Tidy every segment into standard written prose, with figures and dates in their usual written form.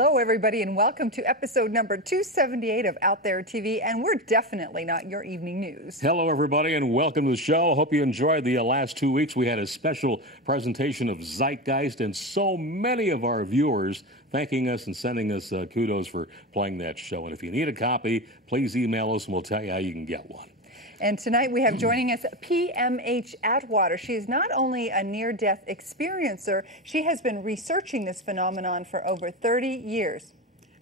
Hello, everybody, and welcome to episode number 278 of Out There TV, and we're definitely not your evening news. Hello, everybody, and welcome to the show. I hope you enjoyed the last 2 weeks. We had a special presentation of Zeitgeist, and so many of our viewers thanking us and sending us kudos for playing that show. And if you need a copy, please email us, and we'll tell you how you can get one. And tonight we have joining us PMH Atwater. She is not only a near-death experiencer, she has been researching this phenomenon for over 30 years.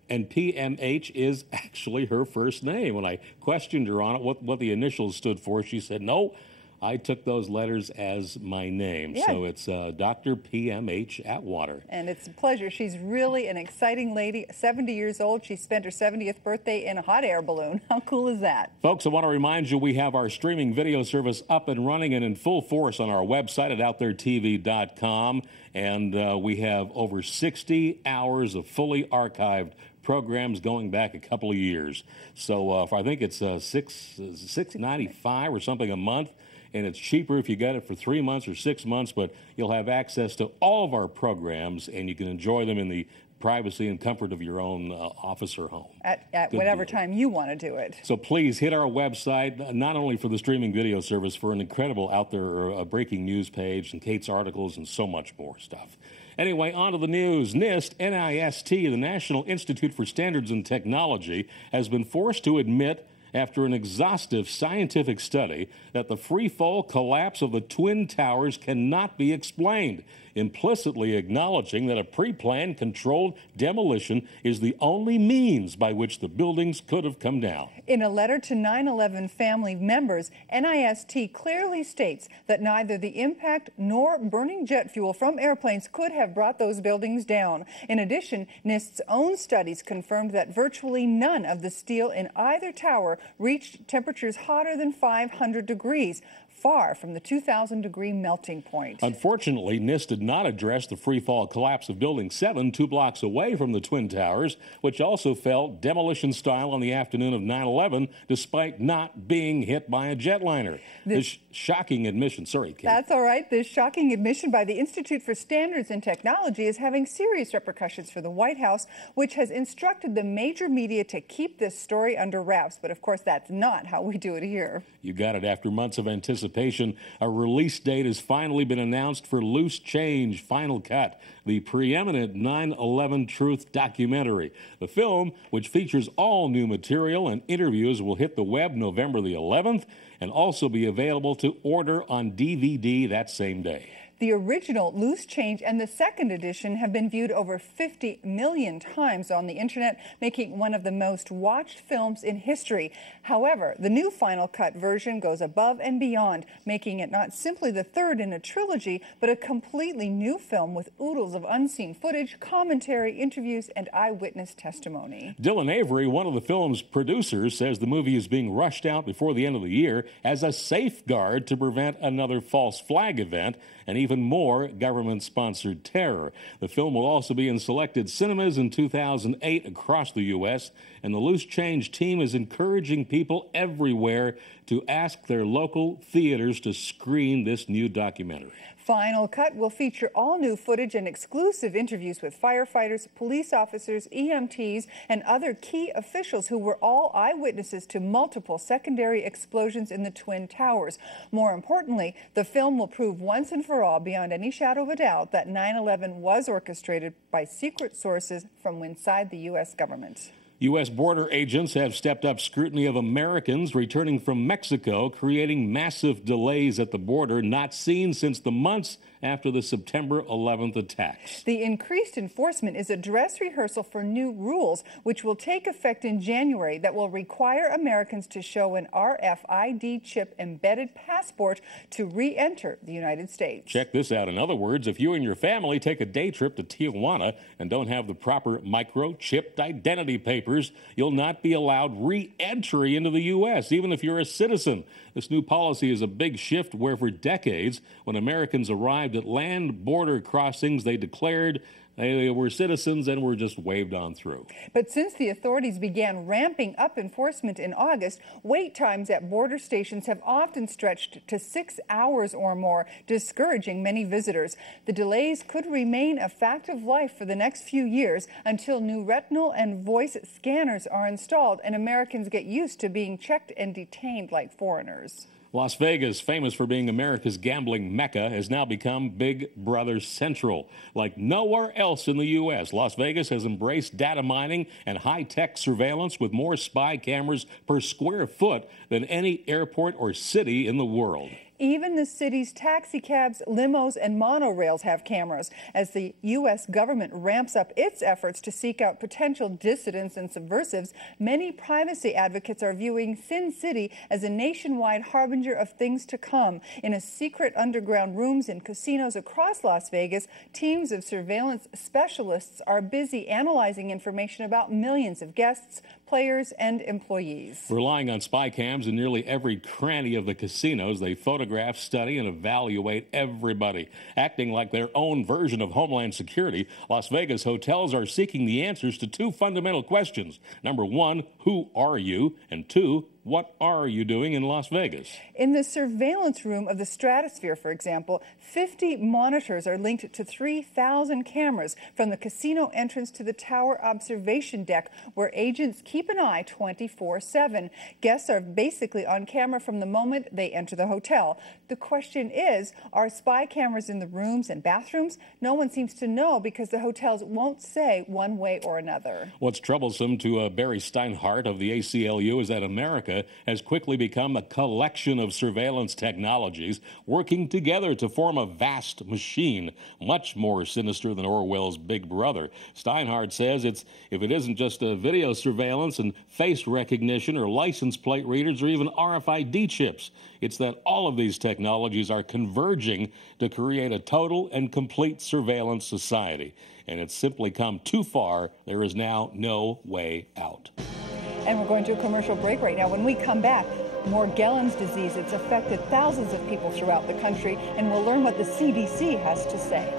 And PMH is actually her first name. When I questioned her on it, what the initials stood for, she said, no, I took those letters as my name. Yeah. So it's Dr. PMH Atwater. And it's a pleasure. She's really an exciting lady, 70 years old. She spent her 70th birthday in a hot air balloon. How cool is that? Folks, I want to remind you we have our streaming video service up and running and in full force on our website at OutThereTV.com. And we have over 60 hours of fully archived programs going back a couple of years. So I think it's $6.95 or something a month. And it's cheaper if you get it for 3 months or 6 months, but you'll have access to all of our programs, and you can enjoy them in the privacy and comfort of your own office or home. At whatever time you want to do it. So please hit our website, not only for the streaming video service, for an incredible Out There breaking news page and Kate's articles and so much more stuff. Anyway, on to the news. NIST, the National Institute for Standards and Technology, has been forced to admit after an exhaustive scientific study that the free-fall collapse of the Twin Towers cannot be explained, implicitly acknowledging that a pre-planned controlled demolition is the only means by which the buildings could have come down. In a letter to 9/11 family members, NIST clearly states that neither the impact nor burning jet fuel from airplanes could have brought those buildings down. In addition, NIST's own studies confirmed that virtually none of the steel in either tower reached temperatures hotter than 500 degrees, far from the 2,000-degree melting point. Unfortunately, NIST did not address the free-fall collapse of Building 7, 2 blocks away from the Twin Towers, which also fell demolition style on the afternoon of 9/11, despite not being hit by a jetliner. This shocking admission, sorry, Kate. That's all right. This shocking admission by the Institute for Standards and Technology is having serious repercussions for the White House, which has instructed the major media to keep this story under wraps. But of course, that's not how we do it here. You got it. After months of anticipation, a release date has finally been announced for Loose Change Final Cut, the preeminent 9/11 Truth documentary. The film, which features all new material and interviews, will hit the web November the 11th and also be available to order on DVD that same day. The original Loose Change and the second edition have been viewed over 50 million times on the internet, making one of the most watched films in history. However, the new Final Cut version goes above and beyond, making it not simply the third in a trilogy, but a completely new film with oodles of unseen footage, commentary, interviews, and eyewitness testimony. Dylan Avery, one of the film's producers, says the movie is being rushed out before the end of the year as a safeguard to prevent another false flag event and even more government-sponsored terror. The film will also be in selected cinemas in 2008 across the U.S., and the Loose Change team is encouraging people everywhere to ask their local theaters to screen this new documentary. Final Cut will feature all new footage and exclusive interviews with firefighters, police officers, EMTs, and other key officials who were all eyewitnesses to multiple secondary explosions in the Twin Towers. More importantly, the film will prove once and for all, beyond any shadow of a doubt, that 9/11 was orchestrated by secret sources from inside the U.S. government. U.S. border agents have stepped up scrutiny of Americans returning from Mexico, creating massive delays at the border not seen since the months after the September 11th attacks. The increased enforcement is a dress rehearsal for new rules, which will take effect in January, that will require Americans to show an RFID chip-embedded passport to re-enter the United States. Check this out. In other words, if you and your family take a day trip to Tijuana and don't have the proper microchipped identity papers, you'll not be allowed re-entry into the U.S., even if you're a citizen. This new policy is a big shift where for decades, when Americans arrived at land border crossings, they declared They were citizens and were just waved on through. But since the authorities began ramping up enforcement in August, wait times at border stations have often stretched to 6 hours or more, discouraging many visitors. The delays could remain a fact of life for the next few years until new retinal and voice scanners are installed and Americans get used to being checked and detained like foreigners. Las Vegas, famous for being America's gambling mecca, has now become Big Brother Central. Like nowhere else in the U.S., Las Vegas has embraced data mining and high-tech surveillance with more spy cameras per square foot than any airport or city in the world. Even the city's taxicabs, limos, and monorails have cameras. As the U.S. government ramps up its efforts to seek out potential dissidents and subversives, many privacy advocates are viewing Sin City as a nationwide harbinger of things to come. In a secret underground rooms in casinos across Las Vegas, teams of surveillance specialists are busy analyzing information about millions of guests, players, and employees. Relying on spy cams in nearly every cranny of the casinos, they photograph, study, and evaluate everybody. Acting like their own version of Homeland Security, Las Vegas hotels are seeking the answers to two fundamental questions. Number one, who are you? And two, what are you doing in Las Vegas? In the surveillance room of the Stratosphere, for example, 50 monitors are linked to 3,000 cameras from the casino entrance to the tower observation deck, where agents keep an eye 24/7. Guests are basically on camera from the moment they enter the hotel. The question is, are spy cameras in the rooms and bathrooms? No one seems to know because the hotels won't say one way or another. What's troublesome to Barry Steinhardt of the ACLU is that America has quickly become a collection of surveillance technologies working together to form a vast machine, much more sinister than Orwell's Big Brother. Steinhardt says if it isn't just video surveillance and face recognition or license plate readers or even RFID chips, it's that all of these technologies are converging to create a total and complete surveillance society. And it's simply come too far. There is now no way out. And we're going to a commercial break right now. When we come back, Morgellons disease. It's affected thousands of people throughout the country, and we'll learn what the CDC has to say.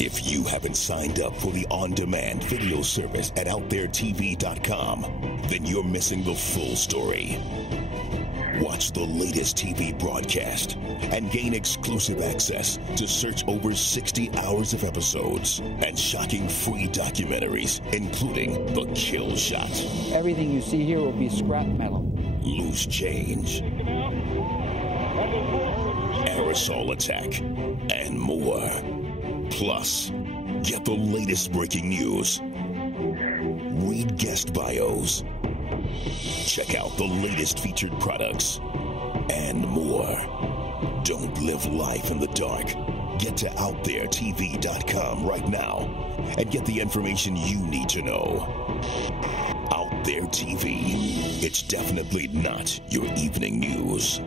If you haven't signed up for the on-demand video service at OutThereTV.com, then you're missing the full story. Watch the latest TV broadcast and gain exclusive access to search over 60 hours of episodes and shocking free documentaries, including The Kill Shot. Everything you see here will be scrap metal. Loose Change, Aerosol Attack, and more. Plus, get the latest breaking news. Read guest bios. Check out the latest featured products. And more. Don't live life in the dark. Get to OutThereTV.com right now and get the information you need to know. Out There TV. It's definitely not your evening news.